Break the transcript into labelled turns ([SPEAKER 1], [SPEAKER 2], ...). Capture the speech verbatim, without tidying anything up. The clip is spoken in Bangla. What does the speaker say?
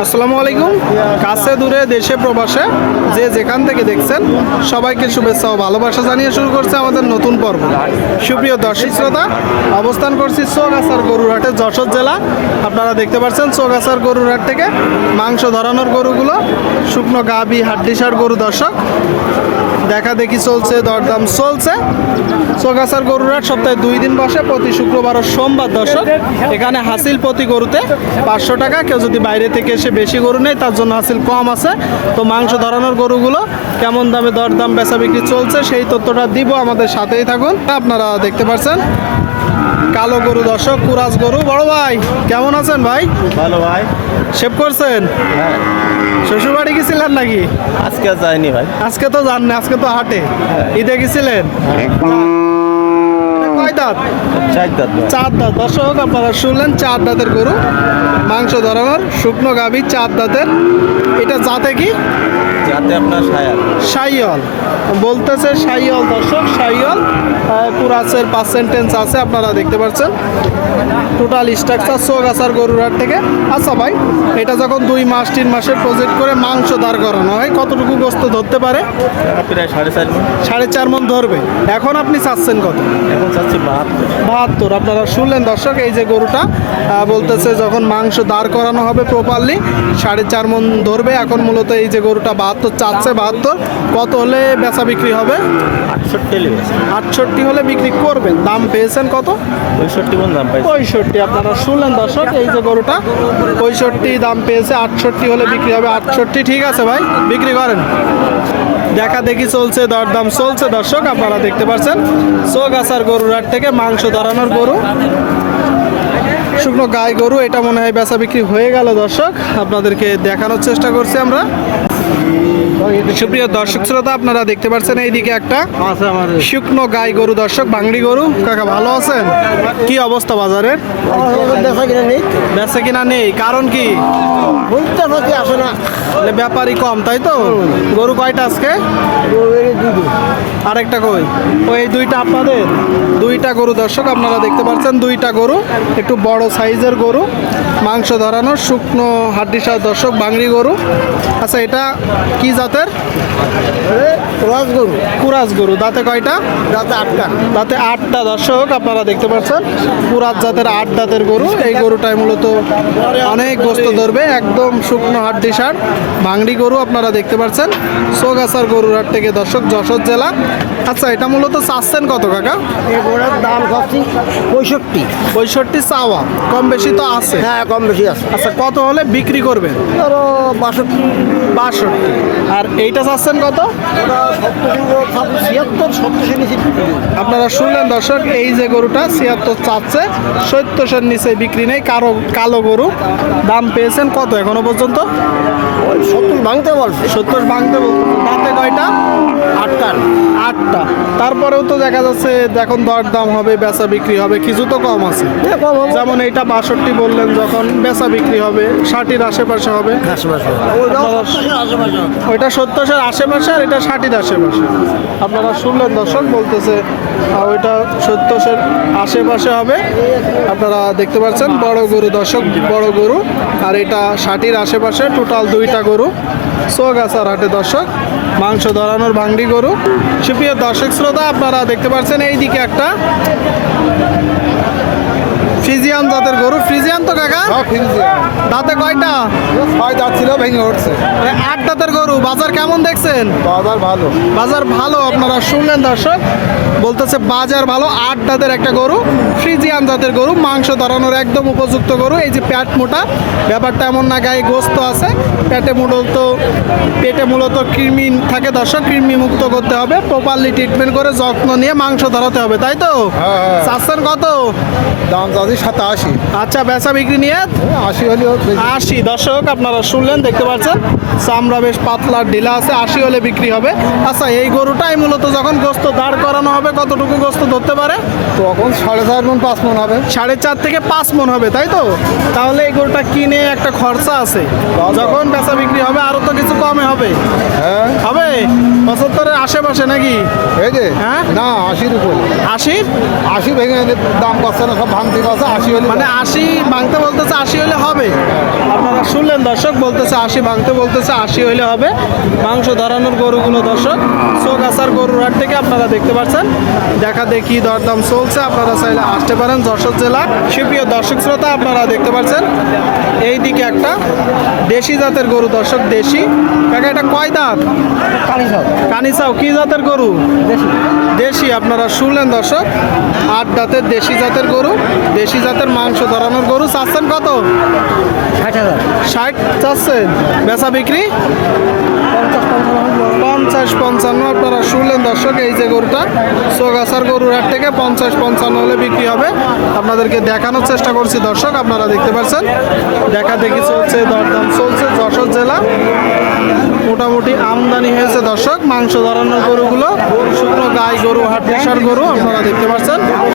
[SPEAKER 1] আসসালামু আলাইকুম। কাছে দূরে দেশে প্রবাসে যে যেখান থেকে দেখছেন সবাইকে শুভেচ্ছা ও ভালোবাসা জানিয়ে শুরু করছে আমাদের নতুন পর্ব। সুপ্রিয় দর্শক শ্রোতা, অবস্থান করছি চৌগাছার গরুরহাটে, যশোর জেলা। আপনারা দেখতে পাচ্ছেন চৌগাছার গরুরহাট থেকে মাংস ধরানোর গরুগুলো, শুকনো গাভী হাড্ডিসার গরু। দর্শক দেখা দেখি চলছে, দরদাম চলছে। চৌগাছার গরুরহাট সপ্তাহে দুই দিন বসে, প্রতি শুক্রবার ও সোমবার। দর্শক এখানে হাসিল প্রতি গরুতে পাঁচশো টাকা। কেউ যদি বাইরে থেকে এসে বেশি গরু নেই তার জন্য হাসিল কম আছে। তো মাংস ধরানোর গরুগুলো কেমন দামে দরদাম বেচা বিক্রি চলছে সেই তথ্যটা দিব, আমাদের সাথেই থাকুন। আপনারা দেখতে পাচ্ছেন কালো গরু। দর্শক কুরাজ গরু। বড় ভাই কেমন আছেন ভাই?
[SPEAKER 2] ভালো ভাই।
[SPEAKER 1] শেভ করছেন?
[SPEAKER 2] হ্যাঁ।
[SPEAKER 1] শ্বশুর বাড়ি গেছিলেন নাকি?
[SPEAKER 2] আজকে যাইনি ভাই।
[SPEAKER 1] আজকে তো জান না, আজকে তো হাটে ঈদে গেছিলেন। কয় দাঁত?
[SPEAKER 2] চার দাঁত ভাই।
[SPEAKER 1] চার দাঁত। দর্শক আপনারা শুনলেন, চার দাঁতের গরু, মাংস ধরানোর, শুকনো গাভী, চার দাঁতের। এটা জাতে কি?
[SPEAKER 2] যাতে আপনার সায়াল।
[SPEAKER 1] শাইওয়াল বলতেছে, শাইওয়াল। দর্শক শাইওয়াল কুরাসের পার্সেন্টেন্স আছে, আপনারা দেখতে পাচ্ছেন। টোটাল স্ট্রাকচার চৌগাছার গরুরহাট থেকে। আচ্ছা ভাই, এটা যখন দুই মাস তিন মাসের প্রজেক্ট করে মাংস দাঁড় করানো হয়, কতটুকু গোস্ত ধরতে পারে?
[SPEAKER 2] প্রায় সাড়ে চার মণ।
[SPEAKER 1] সাড়ে চার মণ ধরবে। এখন আপনি চাচ্ছেন কত?
[SPEAKER 2] এখন চাচ্ছি বাহাত্তর।
[SPEAKER 1] বাহাত্তর। আপনারা শুনলেন দর্শক, এই যে গরুটা আহ, বলতেছে যখন মাংস দাঁড় করানো হবে প্রপারলি সাড়ে চার মণ ধরবে। এখন মূলত এই যে গরুটা বাহাত্তর চাচ্ছে। বাহাত্তর কত হলে বেচা বিক্রি হবে?
[SPEAKER 2] আটষট্টি লেগেছে।
[SPEAKER 1] আটষট্টি হলে বিক্রি করবেন। দাম পেয়েছেন কত?
[SPEAKER 2] পঁয়ষট্টি মণ দাম পাইছে।
[SPEAKER 1] পঁয়ষট্টি। আপনারা শুনলেন দর্শক, এই যে গরুটা পঁয়ষট্টি দাম পেয়েছে। আটষট্টি হলে বিক্রি হবে। আটষট্টি ঠিক আছে ভাই, বিক্রি করেন। দেখা দেখি চলছে, দরদাম চলছে। দর্শক আপনারা দেখতে পাচ্ছেন চৌগাছার গরুরহাট থেকে মাংস ধরানোর গরু, শুকনো গাই গরু। এটা মনে হয় বেচা বিক্রি হয়ে গেল। দর্শক আপনাদেরকে দেখানোর চেষ্টা করছি আমরা। সুপ্রিয় দর্শক শ্রোতা, আপনারা দেখতে পাচ্ছেন এইদিকে একটা শুকনো গাই গরু। দর্শক বাংড়ি গরু। কাকা ভালো আছেন? কি অবস্থা বাজারের? বেচা কিনা নেই, কারণ কি?
[SPEAKER 2] আসে না।
[SPEAKER 1] ব্যাপারই কম, তাই তো? গরু কয়টা আজকে? আরেকটা কই? ওই দুইটা আপনাদের? দুইটা গরু। দর্শক আপনারা দেখতে পাচ্ছেন দুইটা গরু, একটু বড় সাইজের গরু, মাংস ধরানো, শুকনো হাড্ডিসার। দর্শক বাংড়ি গরু। আচ্ছা এটা কি জাতের?
[SPEAKER 2] কুরাজ গরু।
[SPEAKER 1] কুরাজ গরু। দাঁতে কয়টা?
[SPEAKER 2] দাঁতে আটটা।
[SPEAKER 1] দাঁতে আটটা। দর্শক আপনারা দেখতে পাচ্ছেন কুরাজ জাতের আট দাঁতের গরু। এই গরুটাই মূলত অনেক গোস্ত ধরবে, একদম শুকনো হাড্ডিসার ভাঙড়ি গরু। আপনারা দেখতে পাচ্ছেন চৌগাছার গরুরহাট থেকে। দর্শক যশোর জেলা। আচ্ছা এটা মূলত চাচ্ছেন কত কাকা?
[SPEAKER 2] এই গরুর দাম চাচ্ছি পঁয়ষট্টি।
[SPEAKER 1] পঁয়ষট্টি চাওয়া, কম বেশি তো আছে।
[SPEAKER 2] হ্যাঁ, কম বেশি আছে।
[SPEAKER 1] আচ্ছা কত হলে বিক্রি করবেন?
[SPEAKER 2] ধরো বাষট্টি।
[SPEAKER 1] বাষট্টি। আর এইটা চাচ্ছেন কত?
[SPEAKER 2] ছিয়াত্তর সত্তরের নিচে।
[SPEAKER 1] আপনারা শুনলেন দর্শক, এই যে গরুটা ছিয়াত্তর চাচ্ছে, সত্তরের নিচে বিক্রি নেই। কারো কালো গরু। দাম পেয়েছেন কত এখনো পর্যন্ত?
[SPEAKER 2] ওই সত্তর ভাঙতে বলছে।
[SPEAKER 1] সত্তর ভাঙতে বলতে। দাঁতে কয়টা?
[SPEAKER 2] আটটা।
[SPEAKER 1] আটটা। তারপরেও তো দেখা যাচ্ছে এখন দরদাম হবে, বেচা বিক্রি হবে, কিছু তো কম আছে।
[SPEAKER 2] হ্যাঁ, কম হবে।
[SPEAKER 1] যেমন এইটা বাষট্টি বললেন, যখন বেচা বিক্রি হবে ষাটির আশেপাশে হবে।
[SPEAKER 2] আশেপাশে। ওইটাও সত্তরের আশেপাশে।
[SPEAKER 1] ওইটা সত্তরের আশেপাশে আর এটা ষাটির আশেপাশে। আপনারা শুনলেন দর্শক, বলতেছে আহ, ওইটা সত্তরের আশেপাশে হবে। আপনারা দেখতে পাচ্ছেন বড় গরু। দর্শক বড় গরু। আর এটা ষাটির আশেপাশে। টোটাল দুইটা গরু চৌগাছার হাটে। দর্শক মাংস ধরানোর ভাঙড়ি গরু। সুপ্রিয় দর্শক শ্রোতা, আপনারা দেখতে পাচ্ছেন এইদিকে একটা ফ্রিজিয়ান জাতের গরু। ফ্রিজিয়ান তো কাকা? দাঁতে কয়টা?
[SPEAKER 2] ছয় দাঁত ছিল, ভেঙে উঠছে।
[SPEAKER 1] এ, আট দাঁতের গরু। বাজার কেমন দেখছেন?
[SPEAKER 2] বাজার ভালো।
[SPEAKER 1] বাজার ভালো। আপনারা শুনলেন দর্শক, বলতেছে বাজার ভালো। আট দাঁতের একটা গরু, ফ্রিজিয়ান জাতের গরু, মাংস ধরানোর একদম উপযুক্ত গরু। এই যে প্যাট মোটা, ব্যাপারটা এমন না গায়ে গোস্ত আছে। পেটে মূলত পেটে মূলত কৃমি থাকে। দর্শক কৃমি মুক্ত করতে হবে, প্রপারলি ট্রিটমেন্ট করে যত্ন নিয়ে মাংস ধরাতে হবে, তাই তো?
[SPEAKER 2] হ্যাঁ, হ্যাঁ।
[SPEAKER 1] চাচ্ছেন কত?
[SPEAKER 2] দাম চাচ্ছি সাতাশি।
[SPEAKER 1] আচ্ছা বেচা বিক্রি নিয়ে
[SPEAKER 2] আশি হলেও
[SPEAKER 1] আশি। দর্শক আপনারা শুনলেন, দেখতে পাচ্ছেন চামড়া বেশ পাতলা ঢিলা আছে। আশি হলে বিক্রি হবে। আচ্ছা এই গরুটাই মূলত যখন গোস্ত দাঁড় করানো হবে কতটুকু গোস্ত ধরতে পারে?
[SPEAKER 2] তখন সাড়ে চার মণ পাঁচ মণ হবে।
[SPEAKER 1] সাড়ে চার থেকে পাঁচ মণ হবে, তাই তো? তাহলে এই গরুটা কিনে একটা খরচা আছে, যখন বেচা বিক্রি হবে আরো তো কিছু কমে হবে।
[SPEAKER 2] হ্যাঁ
[SPEAKER 1] হবে পঁচাত্তরের আশেপাশে নাকি?
[SPEAKER 2] এই যে
[SPEAKER 1] হ্যাঁ?
[SPEAKER 2] না, আশির উপরে।
[SPEAKER 1] আশির?
[SPEAKER 2] আশি ভেঙে দাম করছে না, সব ভাঙতি করছে। আশি আশি হলে
[SPEAKER 1] মানে আশি ভাঙতে বলতেছে আশি হলে হবে। আপনারা শুনলেন দর্শক, বলতেছে আশি ভাঙতে বলতেছে আশি হলে হবে। মাংস ধরানোর গরুগুলো দর্শক চৌগাছার গরুর হাট থেকে আপনারা দেখতে পাচ্ছেন। দেখা দেখি দরদাম চলছে, আপনারা চাইলে আসতে পারেন যশোর জেলা। সুপ্রিয় দর্শক শ্রোতা, আপনারা দেখতে পাচ্ছেন এই দিকে একটা দেশি জাতের গরু দর্শক, দেশি। কাকা এটা কয় দাঁত? কানিসাও কি জাতের গরু? দেশি। আপনারা শুনলেন দর্শক, আট দাঁতের দেশি জাতের গরু, দেশি জাতের মাংস ধরানোর গরু। চাচ্ছেন কত? ষাট চাচ্ছেন। বেচা বিক্রি পঞ্চাশ পঞ্চান্ন। আপনারা শুনলেন দর্শক, এই যে গরুটা চৌগাছার গরুর হাট থেকে পঞ্চাশ পঞ্চান্ন হলে বিক্রি হবে। আপনাদেরকে দেখানোর চেষ্টা করছি দর্শক, আপনারা দেখতে পাচ্ছেন দেখা দেখি চলছে, দরদাম চলছে। যশোর জেলা মোটামুটি আমদানি হয়েছে দর্শক মাংস ধরানোর গরুগুলো, শুকনো গাই গরু, হাট পেশার গরু আপনারা দেখতে পাচ্ছেন।